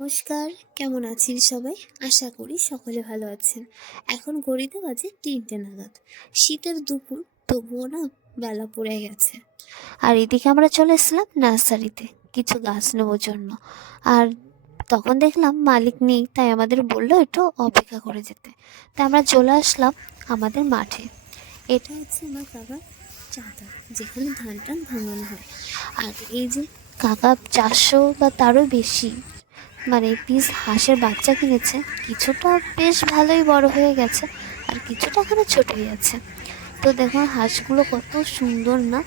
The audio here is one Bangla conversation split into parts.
নমস্কার, কেমন আছেন সবাই? আশা করি সকলে ভালো আছেন। এখন ঘড়িতে বাজে ৩টে নাগাদ। শীতের দুপুর, তবুও না বেলা পড়ে গেছে। আর এদিকে আমরা চলে এসেছিলাম নার্সারিতে কিছু গাছ নেওয়ার জন্য। আর তখন দেখলাম মালিক নেই, তাই আমাদের বললো একটু অপেক্ষা করে যেতে। তাই আমরা চলে আসলাম আমাদের মাঠে। এটা হচ্ছে আমার কাকার চাঁদা, যেখানে ধান টান ভাঙানো হয়। আর এই যে কাকা ৪০০ বা তারও বেশি পিস হাঁসের বাচ্চা কিনেছে। কিছুটা বেশ ভালোই বড় হয়ে গেছে, আর কিছুটা এখনো ছোটই আছে। তো দেখুন হাঁসগুলো কত সুন্দর না,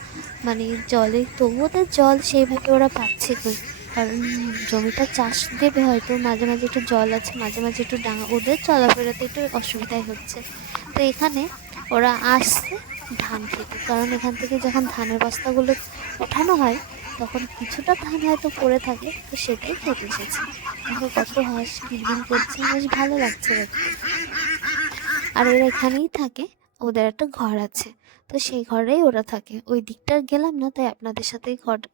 জলে, তবু ওদের জল সেইভাবে ওরা পাচ্ছে কই, কারণ জমিটা চাষ দেবে, হয়তো মাঝে মাঝে একটু জল আছে, মাঝে মাঝে একটু ডাঙা, ওদের চলাফেরাতে একটু অসুবিধাই হচ্ছে। তো এখানে ওরা আসছে ধান খেতে, কারণ এখান থেকে যখন ধানের বস্তাগুলো ওঠানো হয় তখন কিছুটা ধান হয়তো পড়ে থাকে, তো সেটাই খেতে এসেছে। দেখো কত হাঁস কিলবিল করছে, বেশ ভালো লাগছে দেখতে। আর এরা এখানেই থাকে, ওদের একটা ঘর আছে, তো সেই ঘরেই ওরা থাকে। ওই দিকটা গেলাম না, তাই আপনাদের সাথে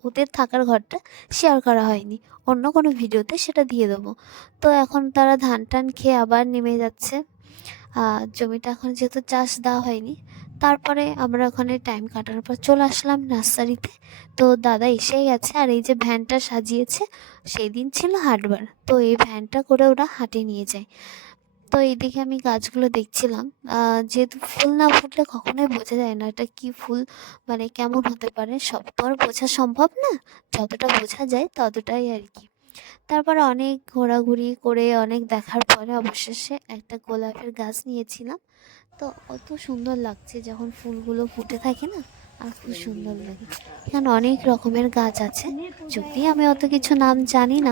ওদের থাকার ঘরটা শেয়ার করা হয়নি। অন্য কোনো ভিডিওতে সেটা দিয়ে দেবো। তো এখন তারা ধান টান খেয়ে আবার নেমে যাচ্ছে। জমিটা এখন যেহেতু চাষ দেওয়া হয়নি, তারপরে আমরা ওখানে টাইম কাটানোর পর চলে আসলাম নার্সারিতে। তো দাদা এসেই গেছে, আর এই যে ভ্যানটা সাজিয়েছে, সেই দিন ছিল হাটবার, তো এই ভ্যানটা করে ওরা হাটে নিয়ে যায়। তো এইদিকে আমি গাছগুলো দেখছিলাম। যেহেতু ফুল না ফুটলে কখনোই বোঝা যায় না এটা কি ফুল, কেমন হতে পারে, সব তো আর বোঝা সম্ভব না। যতটা বোঝা যায় ততটাই আর কি। তারপরে অনেক ঘোরাঘুরি করে, অনেক দেখার পরে অবশেষে একটা গোলাপের গাছ নিয়েছিলাম। তো অত সুন্দর লাগছে যখন ফুলগুলো ফুটে থাকে না, আর খুব সুন্দর লাগে। এখানে অনেক রকমের গাছ আছে, যদি আমি অত কিছু নাম জানি না।